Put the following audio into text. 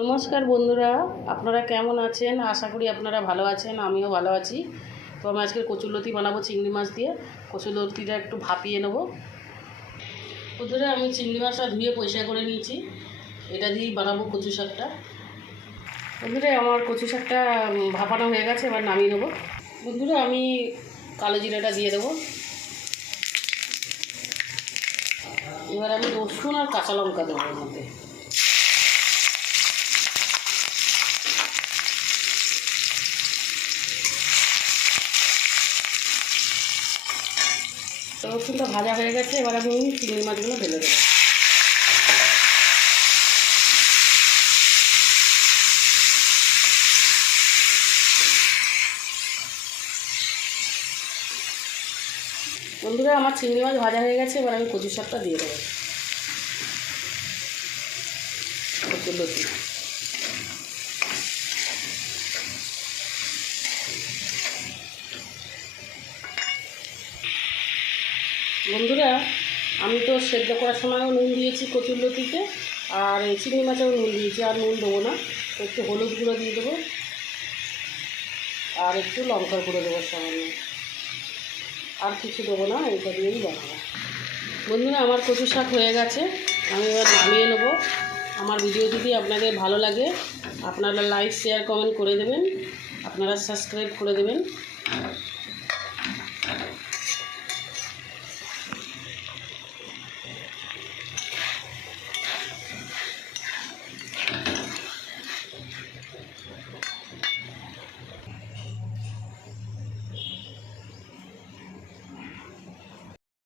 নমস্কার বন্ধুরা, আপনারা কেমন আছেন? আশা করি আপনারা ভালো আছেন, আমিও ভালো আছি। তো আমি আজকে কচুরলতি বানাবো চিংড়ি মাছ দিয়ে। কচুরলতিটা একটু ভাপিয়ে নেব। বন্ধুরা, আমি চিংড়ি মাছটা ধুয়ে পরিষ্কার করে নিয়েছি, এটা দিয়েই বানাবো কচু শাকটা। বন্ধুরা, আমার কচু শাকটা ভাপানো হয়ে গেছে, এবার নামিয়ে নেবো। বন্ধুরা, আমি কালো জিরাটা দিয়ে দেবো। এবার আমি রসুন আর কাঁচা লঙ্কা দেবো এর মধ্যে। রসুনটা ভাজা হয়ে গেছে, এবার আমি চিংড়ি মাছগুলো ঢেলে দেবো। বন্ধুরা, আমার চিংড়ি মাছ ভাজা হয়ে গেছে, এবার আমি কচু শাকটা দিয়ে দেবো। কচুরলতি বন্ধুরা, আমি তো সেদ্ধ করার সময়ও নুন দিয়েছি কচুরলতিতে, আর চিংড়ি মাছেও নুন দিয়েছি, আর নুন দেবো না। একটু হলুদ গুঁড়ো দিয়ে দেবো, আর একটু লঙ্কার গুঁড়ো দেবো সামান্য, আর কিছু দেবো না, এটা দিয়েই বানাবো। বন্ধুরা, আমার কচু শাক হয়ে গেছে, আমি এবার নামিয়ে নেবো। আমার ভিডিও যদি আপনাদের ভালো লাগে, আপনারা লাইক শেয়ার কমেন্ট করে দেবেন, আপনারা সাবস্ক্রাইব করে দেবেন।